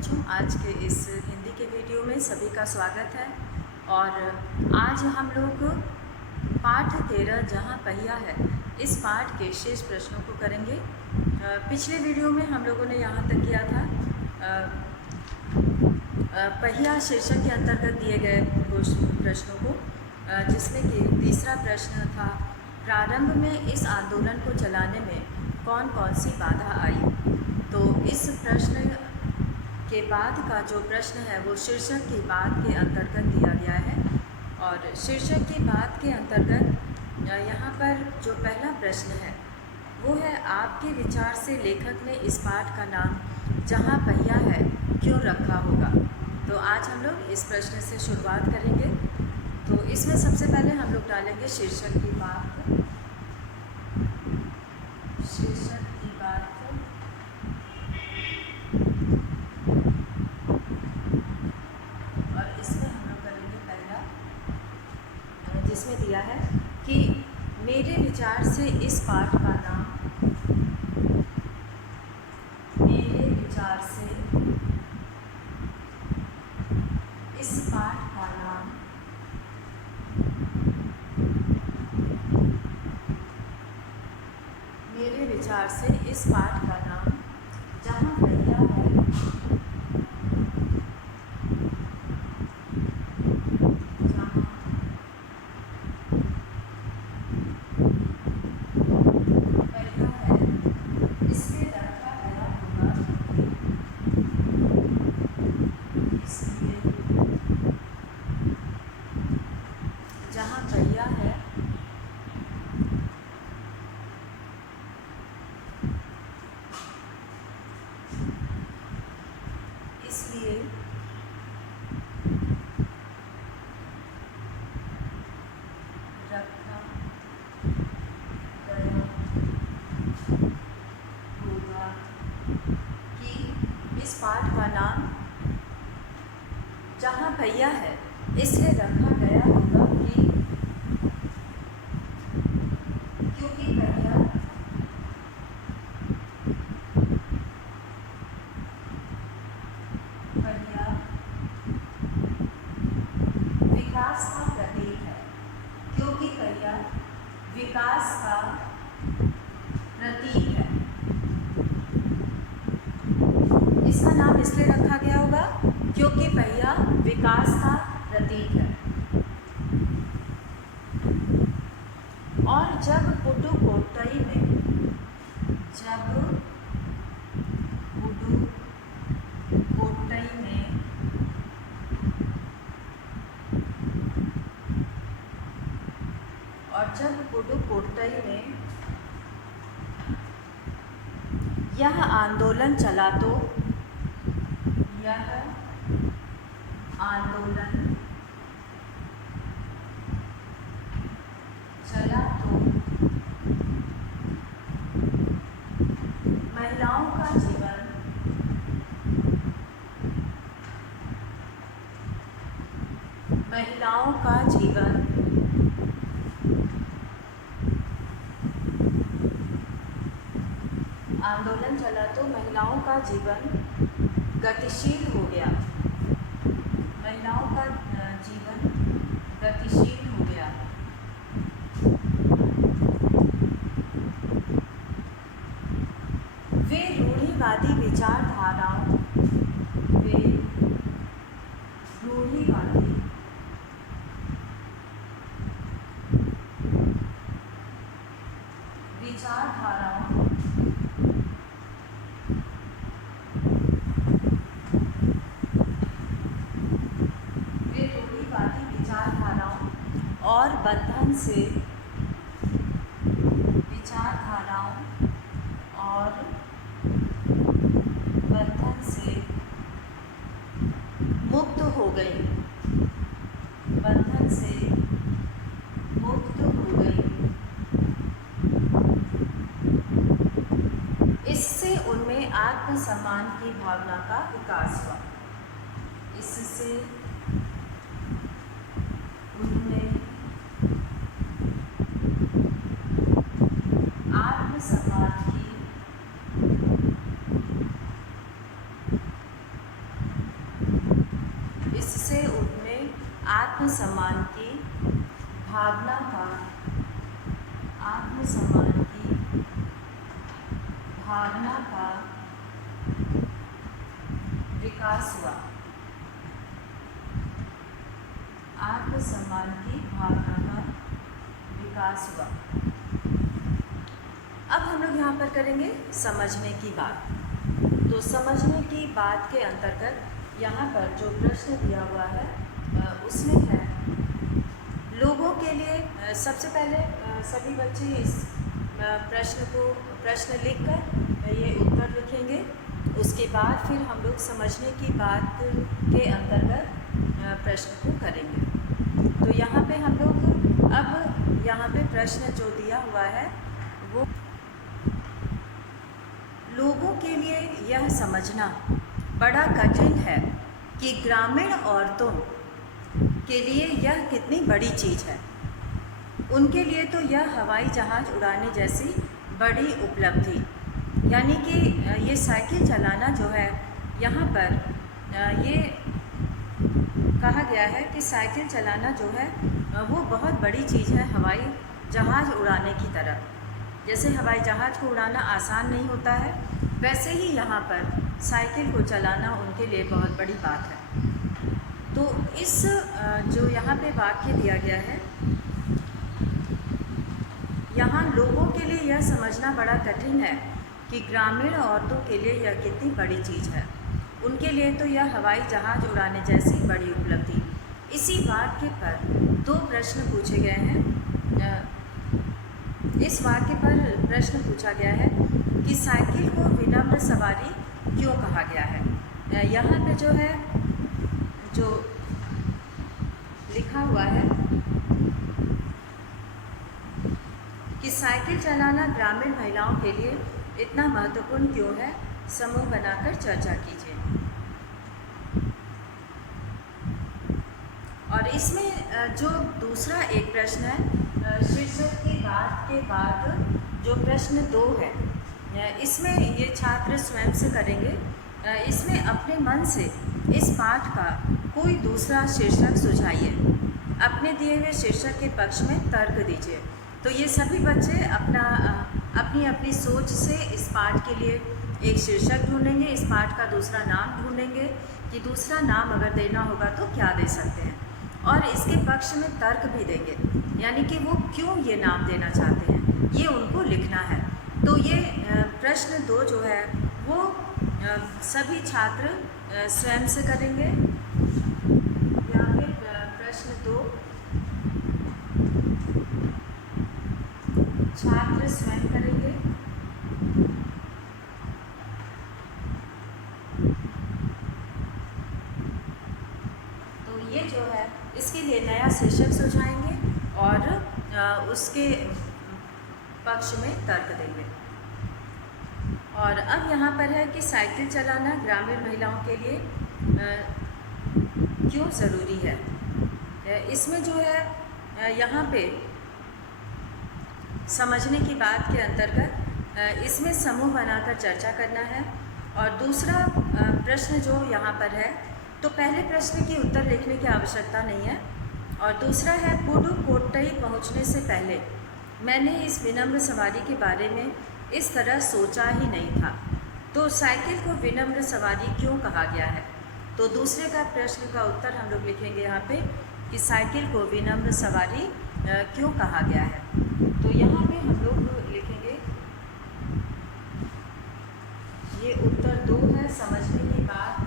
बच्चों, आज के इस हिंदी के वीडियो में सभी का स्वागत है। और आज हम लोग पाठ 13 जहाँ पहिया है, इस पाठ के शेष प्रश्नों को करेंगे। पिछले वीडियो में हम लोगों ने यहाँ तक किया था पहिया शीर्षक के अंतर्गत दिए गए प्रश्नों को, जिसमें कि तीसरा प्रश्न था, प्रारंभ में इस आंदोलन को चलाने में कौन कौन सी बाधा आई। तो इस प्रश्न के बाद का जो प्रश्न है वो शीर्षक की बात के अंतर्गत दिया गया है। और शीर्षक की बात के अंतर्गत यहाँ पर जो पहला प्रश्न है वो है, आपके विचार से लेखक ने इस पाठ का नाम जहाँ पहिया है क्यों रखा होगा। तो आज हम लोग इस प्रश्न से शुरुआत करेंगे। तो इसमें सबसे पहले हम लोग डालेंगे शीर्षक की बात। शीर्षक की बात और इसमें हम लोग करेंगे पहला, जिसमें दिया है कि मेरे विचार से इस पाठ का नाम, मेरे विचार से इस पाठ का नाम मेरे विचार से इस पाठ का नाम जहाँ पहिया है, जहाँ पहिया है, इसलिए रखा गया होगा। इसलिए जहाँ पहिया है इसलिए रखा गया होगा कि इस पाठ का नाम जहाँ पहिया है इसलिए रखा गया होगा कि क्योंकि पहिया विकास का प्रतीक है। क्योंकि पहिया विकास का प्रतीक है। इसका नाम इसलिए रखा गया होगा क्योंकि पहिया विकास का प्रतीक है। और जब पुडुकोट्टई में यह आंदोलन चला तो महिलाओं का जीवन आंदोलन चला तो महिलाओं का जीवन गतिशील हो गया। महिलाओं का जीवन गतिशील हो गया। वे रूढ़िवादी विचारधाराओं और बंधन से मुक्त हो गई। इससे उनमें आत्मसम्मान की भावना का विकास हुआ। इससे उनमें आत्मसम्मान की आत्मसम्मान की भावना का आत्मसम्मान की भावना का विकास हुआ। आत्मसम्मान की भावना का विकास हुआ। अब हम लोग यहाँ पर करेंगे समझने की बात। तो समझने की बात के अंतर्गत यहाँ पर जो प्रश्न दिया हुआ है उसमें है लोगों के लिए। सबसे पहले सभी बच्चे इस प्रश्न लिखकर ये उत्तर लिखेंगे। उसके बाद फिर हम लोग समझने की बात के अंतर्गत प्रश्न को करेंगे। तो यहाँ पे हम लोग अब यहाँ पे प्रश्न जो दिया हुआ है वो लोगों के लिए यह समझना बड़ा कठिन है कि ग्रामीण औरतों के लिए यह कितनी बड़ी चीज़ है। उनके लिए तो यह हवाई जहाज़ उड़ाने जैसी बड़ी उपलब्धि, यानी कि ये साइकिल चलाना जो है यहाँ पर ये कहा गया है कि साइकिल चलाना जो है वो बहुत बड़ी चीज़ है हवाई जहाज़ उड़ाने की तरह। जैसे हवाई जहाज़ को उड़ाना आसान नहीं होता है, वैसे ही यहाँ पर साइकिल को चलाना उनके लिए बहुत बड़ी बात है। तो इस जो यहाँ पे वाक्य दिया गया है, यहाँ लोगों के लिए यह समझना बड़ा कठिन है कि ग्रामीण औरतों के लिए यह कितनी बड़ी चीज़ है। उनके लिए तो यह हवाई जहाज़ उड़ाने जैसी बड़ी उपलब्धि। इसी वाक्य पर दो प्रश्न पूछे गए हैं। इस वाक्य पर प्रश्न पूछा गया है कि साइकिल को विनम्र सवारी क्यों कहा गया है। यहाँ पे जो है जो लिखा हुआ है कि साइकिल चलाना ग्रामीण महिलाओं के लिए इतना महत्वपूर्ण क्यों है, समूह बनाकर चर्चा कीजिए। और इसमें जो दूसरा एक प्रश्न है शीर्षक की बात के बाद जो प्रश्न 2 है, इसमें ये छात्र स्वयं से करेंगे। इसमें अपने मन से इस पाठ का कोई दूसरा शीर्षक सुझाइए। अपने दिए हुए शीर्षक के पक्ष में तर्क दीजिए। तो ये सभी बच्चे अपनी अपनी सोच से इस पाठ के लिए एक शीर्षक ढूंढेंगे, इस पाठ का दूसरा नाम ढूंढेंगे कि दूसरा नाम अगर देना होगा तो क्या दे सकते हैं, और इसके पक्ष में तर्क भी देंगे, यानी कि वो क्यों ये नाम देना चाहते हैं ये उनको लिखना है। तो ये प्रश्न 2 जो है वो सभी छात्र स्वयं से करेंगे। यहाँ पे प्रश्न 2 छात्र स्वयं करेंगे। तो ये जो है इसके लिए नया शीर्षक सुझाएंगे और उसके पक्ष में तर्क देंगे। और अब यहाँ पर है कि साइकिल चलाना ग्रामीण महिलाओं के लिए क्यों ज़रूरी है। इसमें जो है यहाँ पे समझने की बात के अंतर्गत इसमें समूह बनाकर चर्चा करना है। और दूसरा प्रश्न जो यहाँ पर है, तो पहले प्रश्न की उत्तर लिखने की आवश्यकता नहीं है। और दूसरा है पुडुकोट्टई पहुँचने से पहले मैंने इस विनम्र सवारी के बारे में इस तरह सोचा ही नहीं था। तो साइकिल को विनम्र सवारी क्यों कहा गया है। तो दूसरे का प्रश्न का उत्तर हम लोग लिखेंगे यहाँ पे कि साइकिल को विनम्र सवारी क्यों कहा गया है। तो यहाँ पे हम लोग लिखेंगे, ये उत्तर 2 है। समझने की बात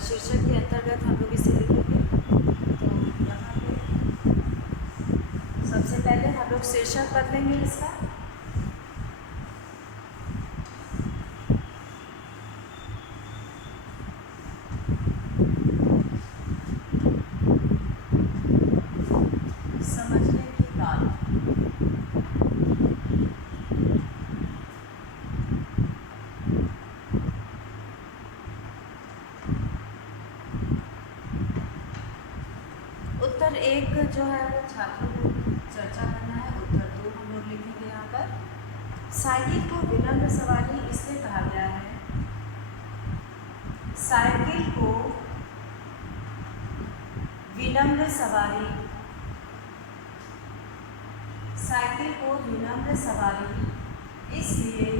शीर्षक के अंतर्गत हम लोग इसे लिखेंगे। तो यहाँ पे सबसे पहले हम लोग शीर्षक बदलेंगे इसका। समझने की बात उत्तर 1 जो है वो छात्रों को चर्चा करना है। उत्तर 2 हम लोग लिखेंगे यहाँ पर। साइकिल को विनम्र सवारी इसलिए कहा गया है, साइकिल को विनम्र सवारी, साइकिल को विनम्र सवारी इसलिए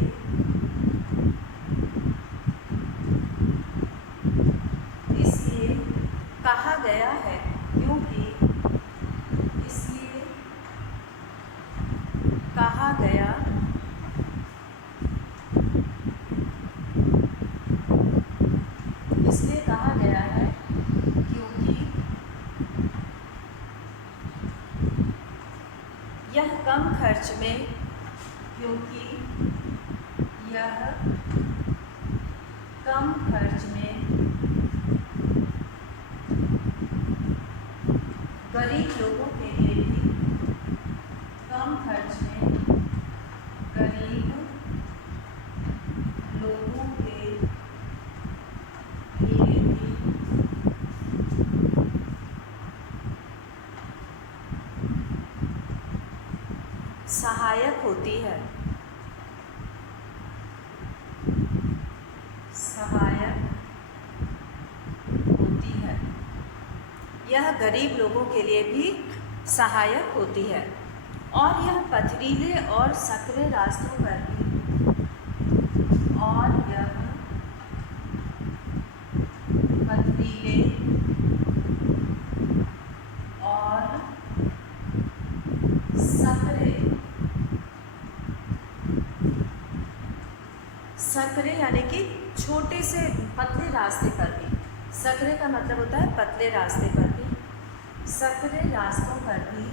कहा गया है क्योंकि इसलिए कहा गया है क्योंकि यह कम खर्च में गरीब लोगों के लिए भी कम खर्च में गरीब लोगों के लिए भी सहायक होती है। यह गरीब लोगों के लिए भी सहायक होती है और यह पथरीले और सकरे रास्तों पर भी सकरे यानी कि छोटे से पतले रास्ते पर भी, सकरे का मतलब होता है पतले रास्ते पर भी, सकरे रास्तों पर भी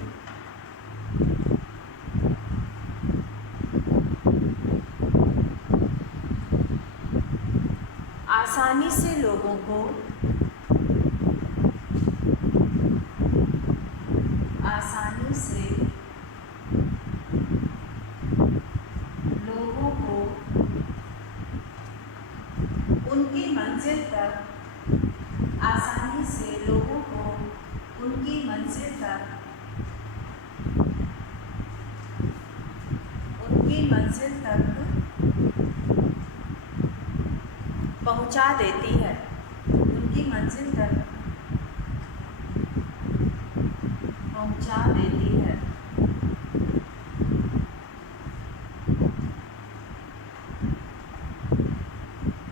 आसानी से लोगों को उनकी मंजिल तक पहुंचा देती है। उनकी मंजिल तक पहुंचा देती है।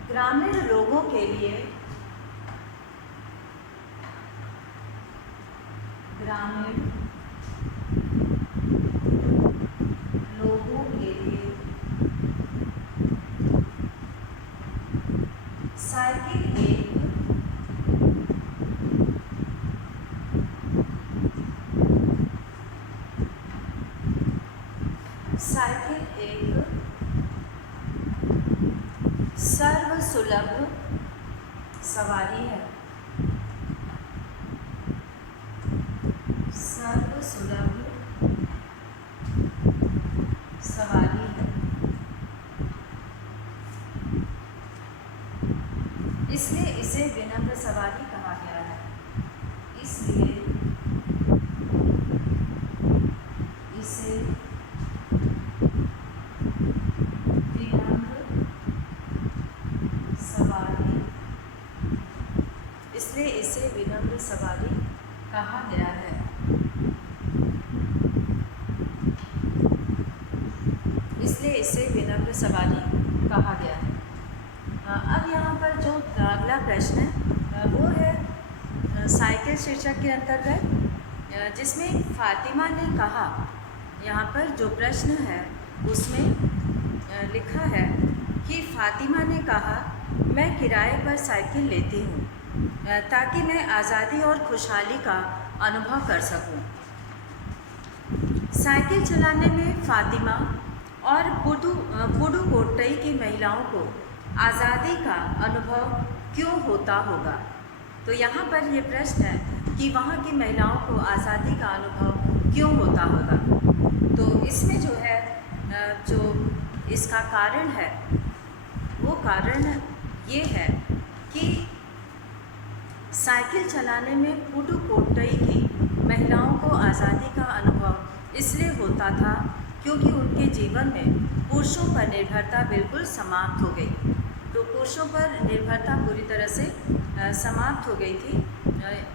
ग्रामीण लोगों के लिए साइकिल एक सर्वसुलभ सवारी है। सर्वसुलभ सवारी है, इसलिए इसे विनम्र सवारी कहा गया है। इसलिए इसे विनम्र सवारी कहा गया है। इसलिए इसे विनम्र सवारी कहा गया है। अब यहाँ पर जो अगला प्रश्न है वो है साइकिल शीर्षक के अंतर्गत, जिसमें फातिमा ने कहा, यहाँ पर जो प्रश्न है उसमें लिखा है कि फातिमा ने कहा, मैं किराए पर साइकिल लेती हूँ ताकि मैं आज़ादी और खुशहाली का अनुभव कर सकूं। साइकिल चलाने में फातिमा और पुडुकोट्टई की महिलाओं को आज़ादी का अनुभव क्यों होता होगा? तो यहाँ पर ये प्रश्न है कि वहाँ की महिलाओं को आज़ादी का अनुभव क्यों होता होगा। तो इसमें जो है जो इसका कारण है वो कारण ये है कि साइकिल चलाने में पुडुकोट्टई की महिलाओं को आज़ादी का अनुभव इसलिए होता था क्योंकि उनके जीवन में पुरुषों पर निर्भरता बिल्कुल समाप्त हो गई। तो पुरुषों पर निर्भरता पूरी तरह से समाप्त हो गई थी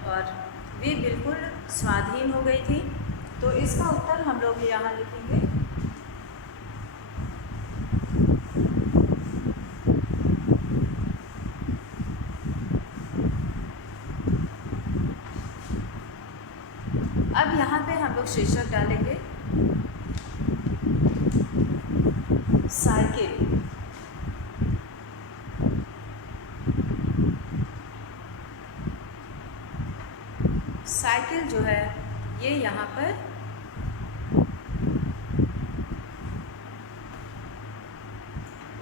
और वे बिल्कुल स्वाधीन हो गई थी। तो इसका उत्तर हम लोग यहाँ लिखेंगे। अब यहाँ पे हम लोग शीर्षक डालेंगे साइकिल। साइकिल जो है ये यहाँ पर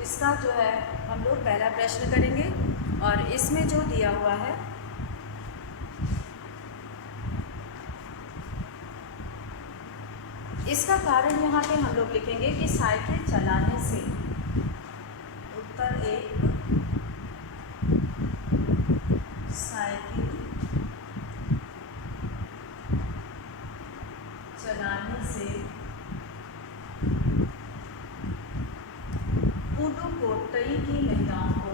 इसका जो है हम लोग पहला प्रश्न करेंगे और इसमें जो दिया हुआ है इसका कारण यहाँ पे हम लोग लिखेंगे कि साइकिल चलाने से उत्तर एक, साइकिल चलाने से पुडुकोट्टई की महिलाओं को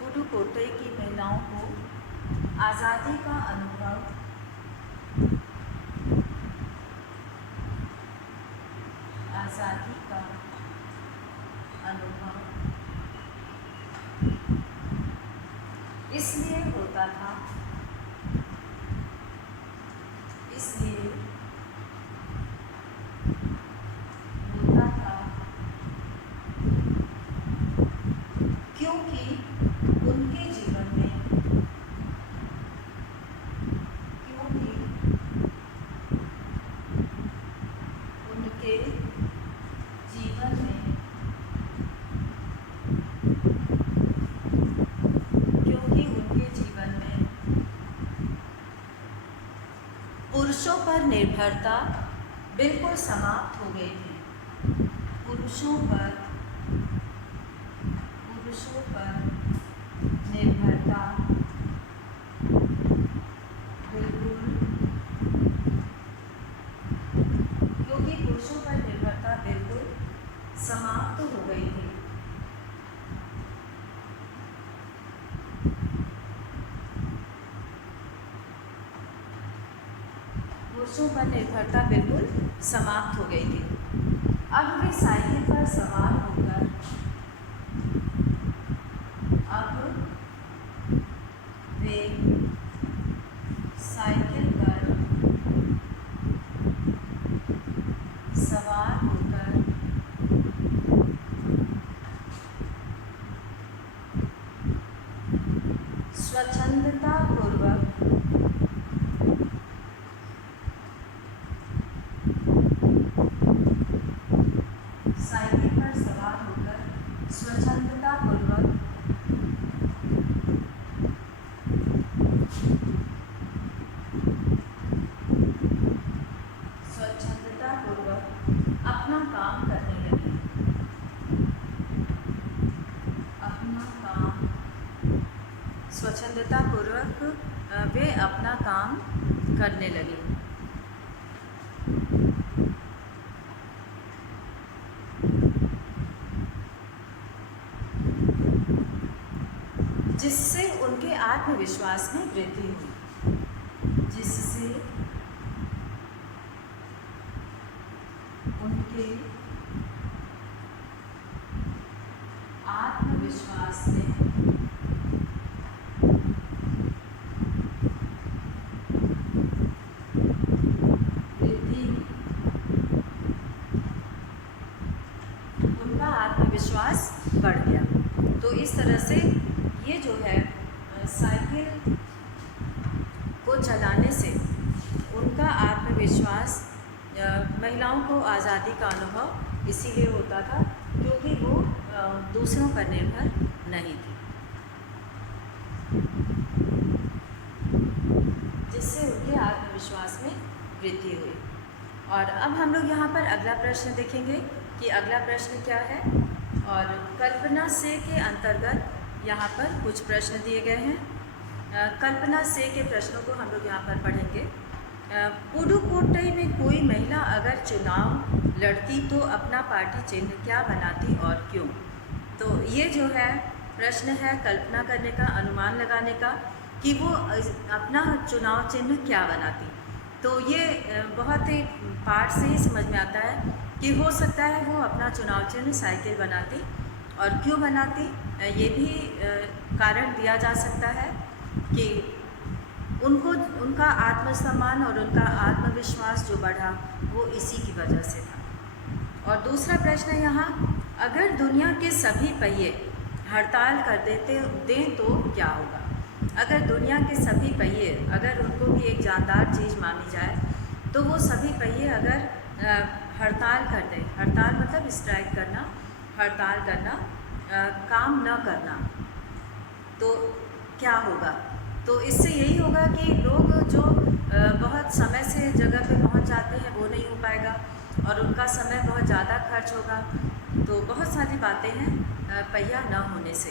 पुडुकोट्टई की महिलाओं को आज़ादी का अनुभव इसलिए होता था क्योंकि उनके जीवन में पुरुषों पर निर्भरता बिल्कुल समाप्त हो गई थी। पुरुषों पर निर्भरता बिल्कुल, क्योंकि पुरुषों पर निर्भरता बिल्कुल समाप्त हो गई थी। पुरुषों पर निर्भरता बिल्कुल समाप्त हो गई थी। अब वे साइकिल पर सवार होकर स्वच्छंदतापूर्वक साइकिल पर सवार होकर स्वच्छंदतापूर्वक अपना काम करने लगे। स्वच्छंदतापूर्वक वे अपना काम करने लगे। जिससे उनके आत्मविश्वास में वृद्धि हुई। जिससे उनके आत्मविश्वास में वृद्धि, उनका आत्मविश्वास बढ़ गया। तो इस तरह से ये जो है साइकिल को चलाने से उनका आत्मविश्वास, महिलाओं को आज़ादी का अनुभव इसीलिए होता था क्योंकि वो दूसरों पर निर्भर नहीं थी, जिससे उनके आत्मविश्वास में वृद्धि हुई। और अब हम लोग यहाँ पर अगला प्रश्न देखेंगे कि अगला प्रश्न क्या है। और कल्पना से के अंतर्गत यहाँ पर कुछ प्रश्न दिए गए हैं। कल्पना से के प्रश्नों को हम लोग यहाँ पर पढ़ेंगे। पुडुकोट्टई में कोई महिला अगर चुनाव लड़ती तो अपना पार्टी चिन्ह क्या बनाती और क्यों? तो ये जो है प्रश्न है कल्पना करने का, अनुमान लगाने का कि वो अपना चुनाव चिन्ह क्या बनाती। तो ये बहुत ही पाठ से ही समझ में आता है कि हो सकता है वो अपना चुनाव चिन्ह साइकिल बनाती। और क्यों बनाती, ये भी कारण दिया जा सकता है कि उनको उनका आत्मसम्मान और उनका आत्मविश्वास जो बढ़ा वो इसी की वजह से था। और दूसरा प्रश्न है यहाँ, अगर दुनिया के सभी पहिए हड़ताल कर दें तो क्या होगा? अगर दुनिया के सभी पहिए, अगर उनको भी एक जानदार चीज़ मानी जाए, तो वो सभी पहिए अगर हड़ताल कर दें, हड़ताल मतलब स्ट्राइक करना, हड़ताल करना, काम न करना, तो क्या होगा? तो इससे यही होगा कि लोग जो बहुत समय से जगह पे पहुंच जाते हैं वो नहीं हो पाएगा और उनका समय बहुत ज़्यादा खर्च होगा। तो बहुत सारी बातें हैं पहिया न होने से।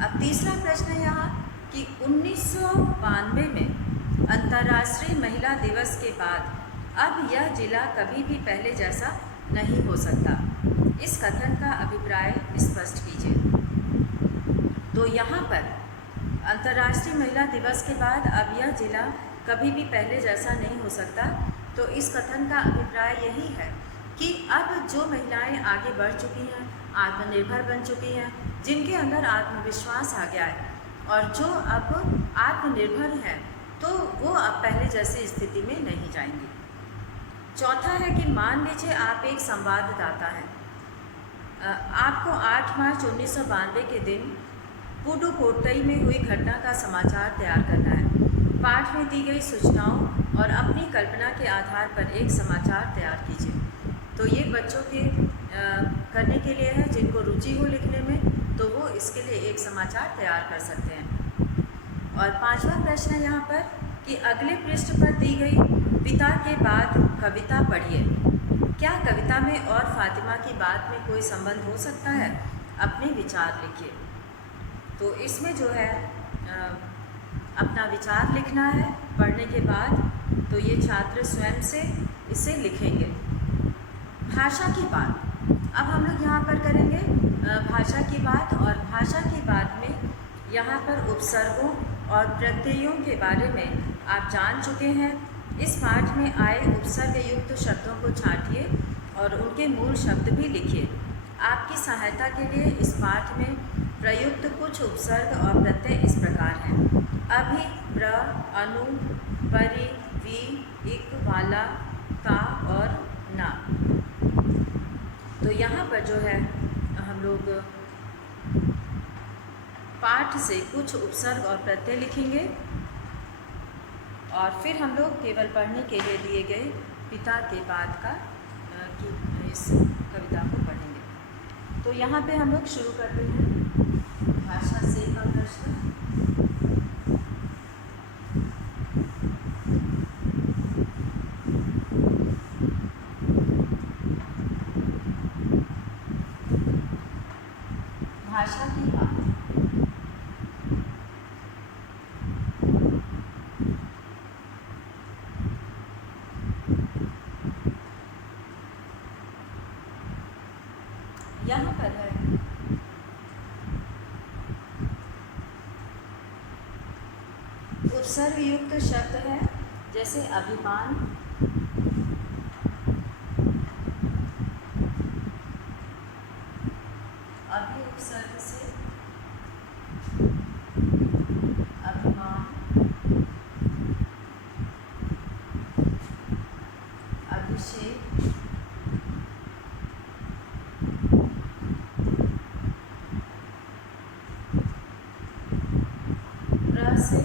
अब तीसरा प्रश्न है यहाँ कि 1992 में अंतर्राष्ट्रीय महिला दिवस के बाद अब यह जिला कभी भी पहले जैसा नहीं हो सकता। इस कथन का अभिप्राय स्पष्ट कीजिए। तो यहाँ पर अंतर्राष्ट्रीय महिला दिवस के बाद अब यह जिला कभी भी पहले जैसा नहीं हो सकता। तो इस कथन का अभिप्राय यही है कि अब जो महिलाएं आगे बढ़ चुकी हैं, आत्मनिर्भर बन चुकी हैं, जिनके अंदर आत्मविश्वास आ गया है और जो अब आत्मनिर्भर हैं, तो वो अब पहले जैसी स्थिति में नहीं जाएंगी। चौथा है कि मान लीजिए आप एक संवाददाता हैं, आपको 8 मार्च 1992 के दिन पुडुकोट्टई में हुई घटना का समाचार तैयार करना है। पाठ में दी गई सूचनाओं और अपनी कल्पना के आधार पर एक समाचार तैयार कीजिए। तो ये बच्चों के करने के लिए है जिनको रुचि हो लिखने में, तो वो इसके लिए एक समाचार तैयार कर सकते हैं। और पांचवा प्रश्न है यहाँ पर कि अगले पृष्ठ पर दी गई पिता के बाद कविता पढ़िए। क्या कविता में और फातिमा की बात में कोई संबंध हो सकता है? अपने विचार लिखिए। तो इसमें जो है अपना विचार लिखना है पढ़ने के बाद, तो ये छात्र स्वयं से इसे लिखेंगे। भाषा की बात अब हम लोग यहाँ पर करेंगे, भाषा की बात। और भाषा की बात में यहाँ पर उपसर्गों और प्रत्ययों के बारे में आप जान चुके हैं। इस पाठ में आए उपसर्ग युक्त शब्दों को छांटिए और उनके मूल शब्द भी लिखिए। आपकी सहायता के लिए इस पाठ में प्रयुक्त कुछ उपसर्ग और प्रत्यय इस प्रकार हैं: अभि, प्र, अनु, परि, वि, इक, वाला, का और ना। तो यहाँ पर जो है हम लोग पाठ से कुछ उपसर्ग और प्रत्यय लिखेंगे और फिर हम लोग केवल पढ़ने के लिए दिए गए पिता के बाद का इस कविता को पढ़ेंगे। तो यहाँ पे हम लोग शुरू करते हैं भाषा से का प्रश्न। भाषा की बात। यहाँ पर है उपसर्ग युक्त शब्द है, जैसे अभिमान, अभि उपसर्ग से अभिमान, अभिषेक, प्र से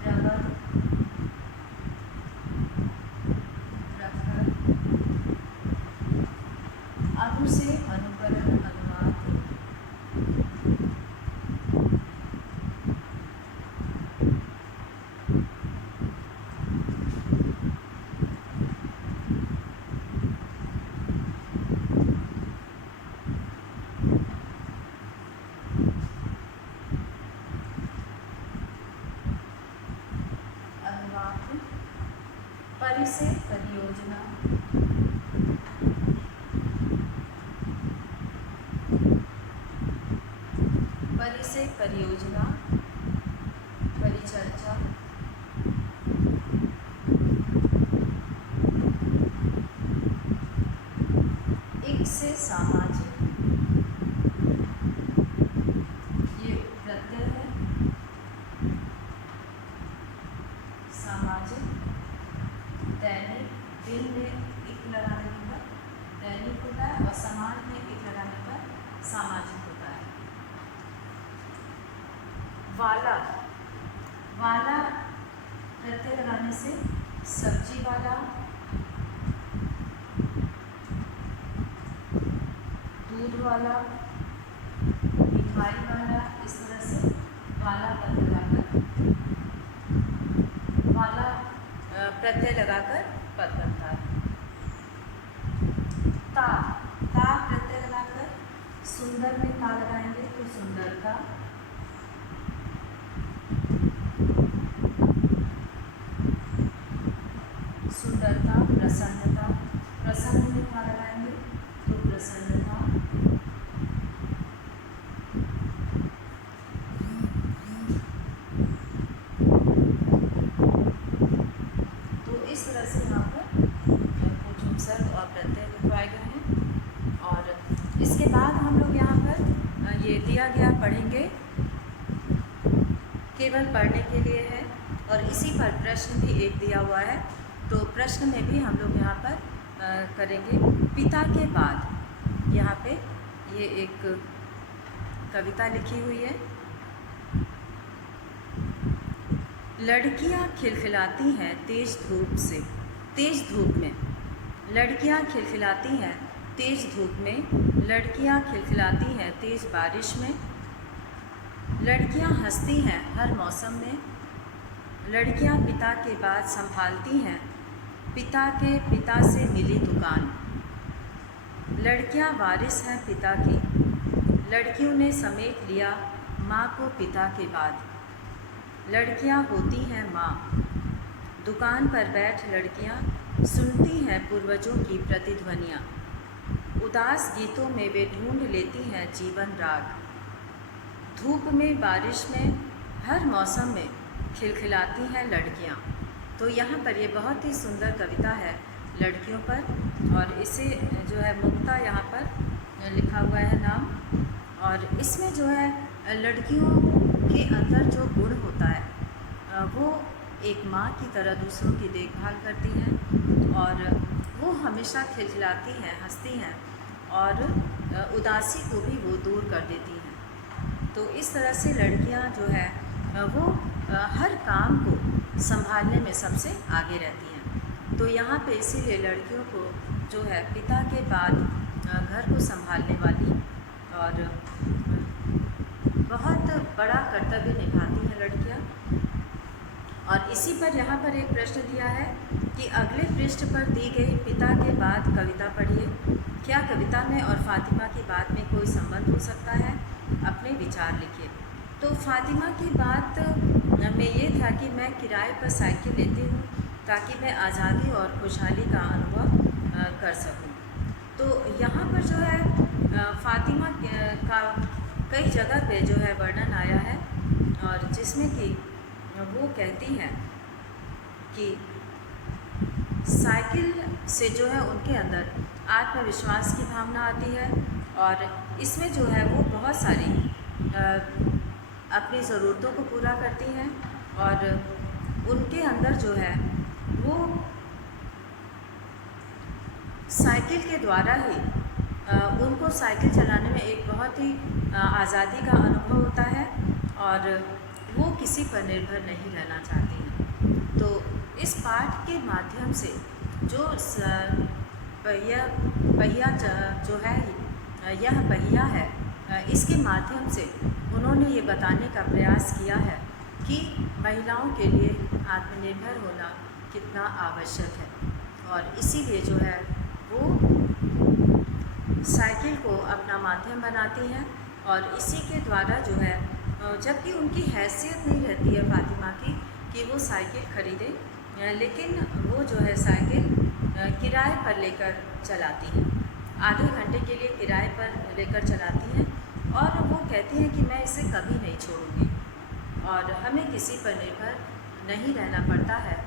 प्रबल, परिसेक परियोजना, परिसेक परियोजना, परिचर्चा, एक से सामाजिक, ये प्रत्यय है, सामाजिक, दैनिक, दिन में एक लगाने पर दैनिक होता है और समान में एक लगाने पर सामाजिक होता है। वाला, वाला प्रत्यय लगाने से सब्जी वाला, दूध वाला, मिठाई वाला, इस तरह से वाला पद लगाकर, वाला प्रत्यय लगाकर पद बनता है। ता, ता प्रत्यय लगाकर सुंदर में ता लगाएंगे तो सुंदरता, सुंदरता, प्रसन्नता, प्रसन्न में ता लगाएंगे तो प्रसन्नता, तो इस तरह से यहाँ पर कुछ उपसर्ग और प्रत्यय लिखवाए गए हैं। और इसके बाद हम लोग यहाँ पर ये दिया गया पढ़ेंगे, केवल पढ़ने के लिए है और इसी पर प्रश्न भी एक दिया हुआ है, तो प्रश्न में भी हम लोग यहाँ पर करेंगे। पिता के बाद, यहाँ पे ये एक कविता लिखी हुई है। लड़कियाँ खिलखिलाती हैं तेज धूप से, तेज धूप में लड़कियाँ खिलखिलाती हैं तेज धूप में, लड़कियाँ खिलखिलाती हैं तेज बारिश में, लड़कियाँ हंसती हैं हर मौसम में, लड़कियाँ पिता के बाद संभालती हैं पिता के पिता से मिली दुकान, लड़कियाँ वारिस हैं पिता की, लड़कियों ने समेट लिया माँ को पिता के बाद, लड़कियाँ होती हैं माँ, दुकान पर बैठ लड़कियाँ सुनती हैं पूर्वजों की प्रतिध्वनियाँ, उदास गीतों में वे ढूंढ लेती हैं जीवन राग, धूप में बारिश में हर मौसम में खिलखिलाती हैं लड़कियाँ। तो यहाँ पर ये बहुत ही सुंदर कविता है लड़कियों पर, और इसे जो है मुक्ता यहाँ पर लिखा हुआ है नाम, और इसमें जो है लड़कियों के अंदर जो गुण होता है वो एक माँ की तरह दूसरों की देखभाल करती हैं, और वो हमेशा खिलखिलाती हैं, हंसती हैं, और उदासी को भी वो दूर कर देती हैं। तो इस तरह से लड़कियाँ जो है वो हर काम को संभालने में सबसे आगे रहती हैं। तो यहाँ पे इसीलिए लड़कियों को जो है पिता के बाद घर को संभालने वाली और बहुत बड़ा कर्तव्य निभाती हैं लड़कियाँ। और इसी पर यहाँ पर एक प्रश्न दिया है कि अगले पृष्ठ पर दी गई पिता के बाद कविता पढ़िए, क्या कविता में और फातिमा की बात में कोई संबंध हो सकता है, अपने विचार लिखिए। तो फातिमा की बात में ये था कि मैं किराए पर साइकिल लेती हूँ ताकि मैं आज़ादी और खुशहाली का अनुभव कर सकूँ। तो यहाँ पर जो है फातिमा का कई जगह पे जो है वर्णन आया है, और जिसमें कि वो कहती हैं कि साइकिल से जो है उनके अंदर आत्मविश्वास की भावना आती है, और इसमें जो है वो बहुत सारी अपनी ज़रूरतों को पूरा करती हैं, और उनके अंदर जो है वो साइकिल के द्वारा ही उनको साइकिल चलाने में एक बहुत ही आज़ादी का अनुभव होता है, और वो किसी पर निर्भर नहीं रहना चाहती हैं। तो इस पाठ के माध्यम से जो पहिया जो है यह पहिया है, इसके माध्यम से उन्होंने ये बताने का प्रयास किया है कि महिलाओं के लिए आत्मनिर्भर होना कितना आवश्यक है, और इसीलिए जो है वो साइकिल को अपना माध्यम बनाती हैं, और इसी के द्वारा जो है जबकि उनकी हैसियत नहीं रहती है फातिमा की कि वो साइकिल खरीदें, लेकिन वो जो है साइकिल किराए पर लेकर चलाती हैं, आधे घंटे के लिए किराए पर लेकर चलाती हैं और वो कहती हैं कि मैं इसे कभी नहीं छोड़ूंगी और हमें किसी पर निर्भर नहीं रहना पड़ता है।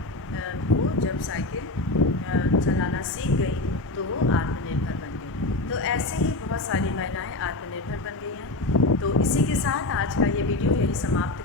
वो जब साइकिल चलाना सीख गई तो वो आत्मनिर्भर बन गई। तो ऐसे ही बहुत सारी महिलाएं आत्मनिर्भर बन गई हैं। तो इसी के साथ आज का ये वीडियो यही समाप्त